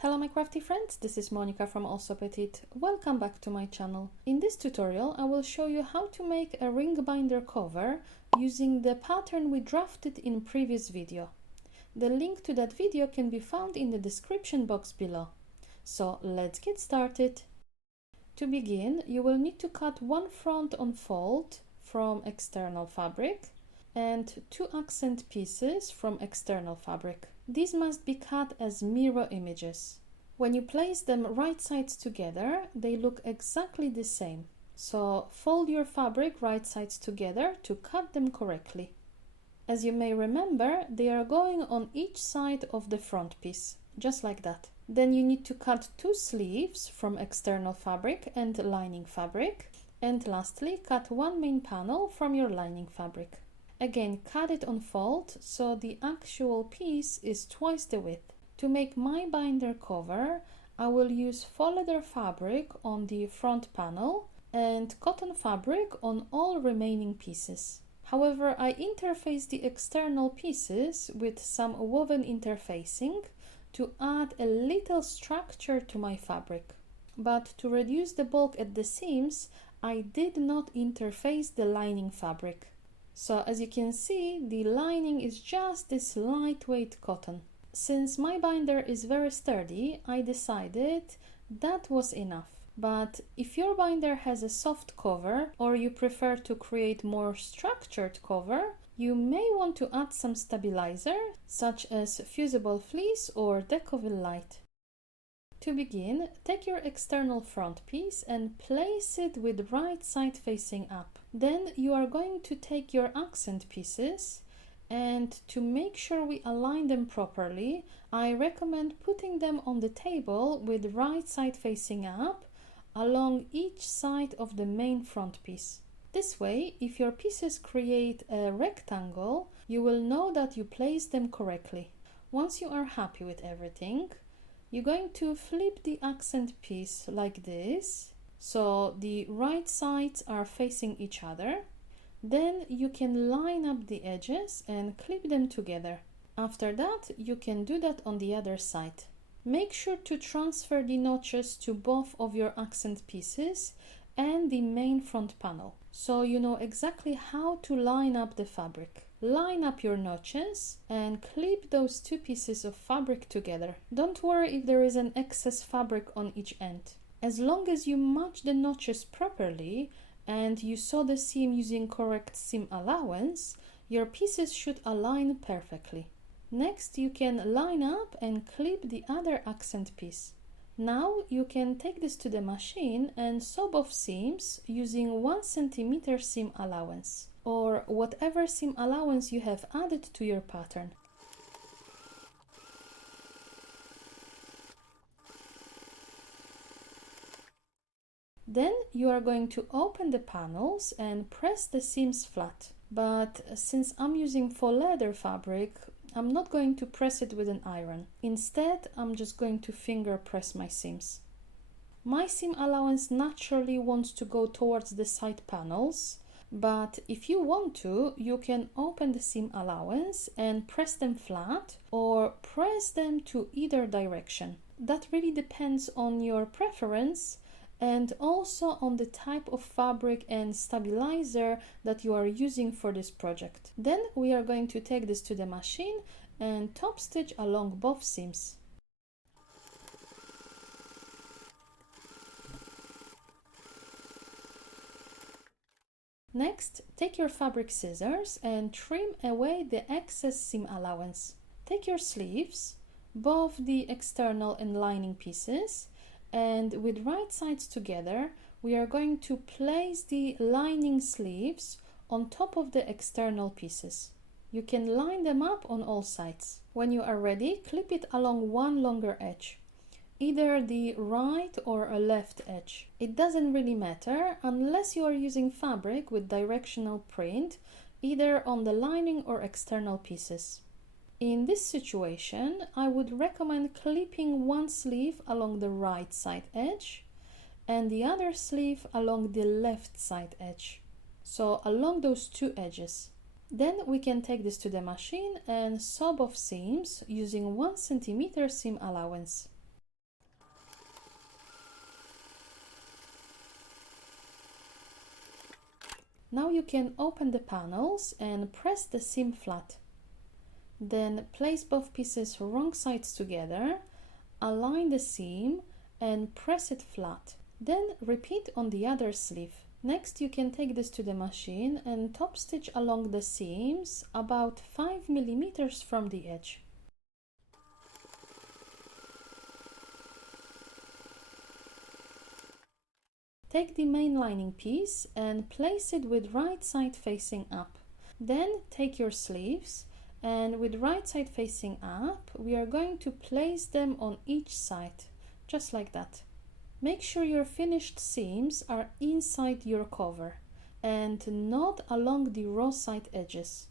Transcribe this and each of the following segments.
Hello my crafty friends, this is Monica from Allsewpetite. Welcome back to my channel. In this tutorial I will show you how to make a ring binder cover using the pattern we drafted in previous video. The link to that video can be found in the description box below. So let's get started. To begin, you will need to cut one front on fold from external fabric and two accent pieces from external fabric. These must be cut as mirror images. When you place them right sides together, they look exactly the same. So fold your fabric right sides together to cut them correctly. As you may remember, they are going on each side of the front piece, just like that. Then you need to cut two sleeves from external fabric and lining fabric. And lastly, cut one main panel from your lining fabric. Again, cut it on fold so the actual piece is twice the width. To make my binder cover, I will use faux leather fabric on the front panel and cotton fabric on all remaining pieces. However, I interface the external pieces with some woven interfacing to add a little structure to my fabric. But to reduce the bulk at the seams, I did not interface the lining fabric. So as you can see, the lining is just this lightweight cotton. Since my binder is very sturdy, I decided that was enough. But if your binder has a soft cover or you prefer to create more structured cover, you may want to add some stabilizer, such as fusible fleece or Decovil Light. To begin, take your external front piece and place it with right side facing up. Then you are going to take your accent pieces, and to make sure we align them properly, I recommend putting them on the table with right side facing up along each side of the main front piece. This way, if your pieces create a rectangle, you will know that you placed them correctly. Once you are happy with everything, you're going to flip the accent piece like this, so the right sides are facing each other. Then you can line up the edges and clip them together. After that, you can do that on the other side. Make sure to transfer the notches to both of your accent pieces and the main front panel, so you know exactly how to line up the fabric. Line up your notches and clip those two pieces of fabric together. Don't worry if there is an excess fabric on each end. As long as you match the notches properly and you sew the seam using correct seam allowance, your pieces should align perfectly. Next, you can line up and clip the other accent piece. Now you can take this to the machine and sew both seams using 1 cm seam allowance, or whatever seam allowance you have added to your pattern. Then you are going to open the panels and press the seams flat. But since I'm using faux leather fabric, I'm not going to press it with an iron. Instead, I'm just going to finger press my seams. My seam allowance naturally wants to go towards the side panels, but if you want to, you can open the seam allowance and press them flat or press them to either direction. That really depends on your preference and also on the type of fabric and stabilizer that you are using for this project. Then we are going to take this to the machine and top stitch along both seams. Next, take your fabric scissors and trim away the excess seam allowance. Take your sleeves, both the external and lining pieces, and with right sides together, we are going to place the lining sleeves on top of the external pieces. You can line them up on all sides. When you are ready, clip it along one longer edge, either the right or a left edge. It doesn't really matter unless you are using fabric with directional print, either on the lining or external pieces. In this situation, I would recommend clipping one sleeve along the right side edge and the other sleeve along the left side edge. So along those two edges. Then we can take this to the machine and sew both seams using 1 cm seam allowance. Now you can open the panels and press the seam flat. Then place both pieces wrong sides together, align the seam and press it flat. Then repeat on the other sleeve. Next you can take this to the machine and top stitch along the seams about 5 millimeters from the edge. Take the main lining piece and place it with right side facing up. Then take your sleeves and with right side facing up, we are going to place them on each side, just like that. Make sure your finished seams are inside your cover and not along the raw side edges.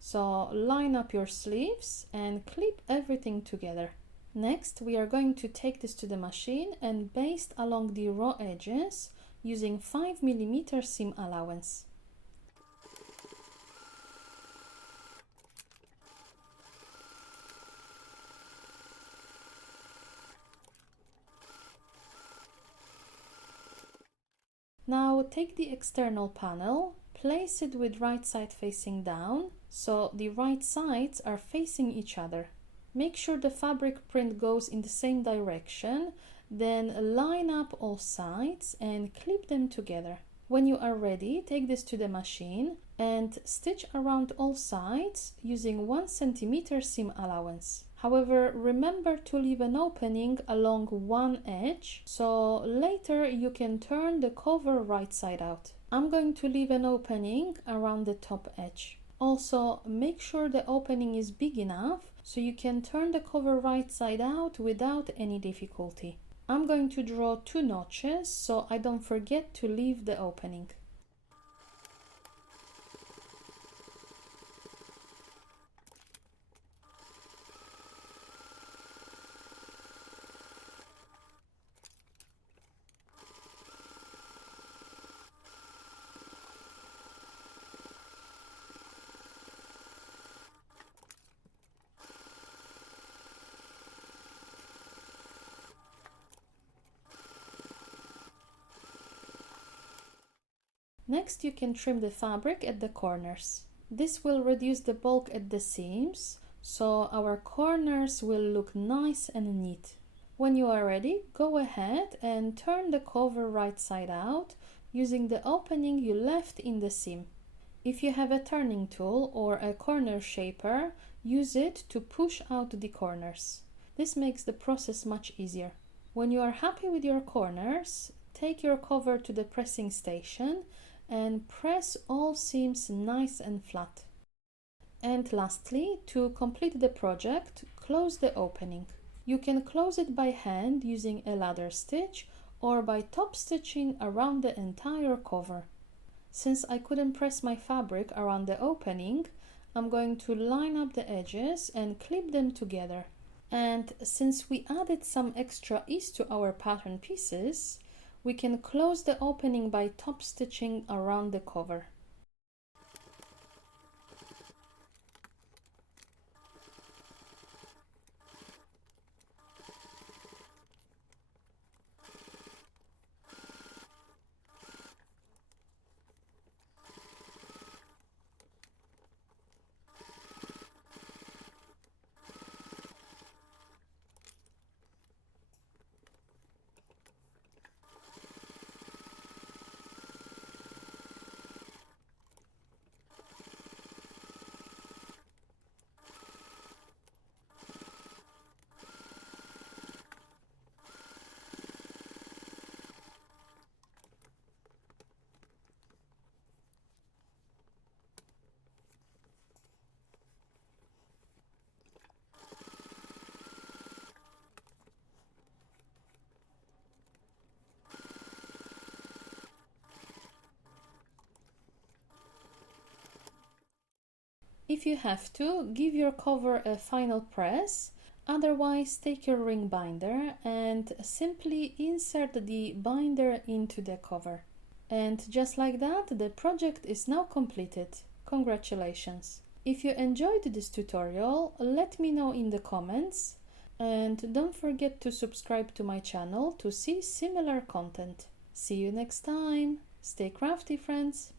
So line up your sleeves and clip everything together. Next, we are going to take this to the machine and baste along the raw edges using 5 mm seam allowance. Now take the external panel, place it with right side facing down, so the right sides are facing each other. Make sure the fabric print goes in the same direction, then line up all sides and clip them together. When you are ready, take this to the machine and stitch around all sides using 1 cm seam allowance. However, remember to leave an opening along one edge, so later you can turn the cover right side out. I'm going to leave an opening around the top edge. Also, make sure the opening is big enough so you can turn the cover right side out without any difficulty. I'm going to draw 2 notches so I don't forget to leave the opening. Next, you can trim the fabric at the corners. This will reduce the bulk at the seams, so our corners will look nice and neat. When you are ready, go ahead and turn the cover right side out using the opening you left in the seam. If you have a turning tool or a corner shaper, use it to push out the corners. This makes the process much easier. When you are happy with your corners, take your cover to the pressing station and press all seams nice and flat. And lastly, to complete the project, close the opening. You can close it by hand using a ladder stitch or by top stitching around the entire cover. Since I couldn't press my fabric around the opening, I'm going to line up the edges and clip them together. And since we added some extra ease to our pattern pieces, we can close the opening by top stitching around the cover. If you have to, give your cover a final press, otherwise take your ring binder and simply insert the binder into the cover. And just like that, the project is now completed. Congratulations! If you enjoyed this tutorial, let me know in the comments and don't forget to subscribe to my channel to see similar content. See you next time! Stay crafty, friends!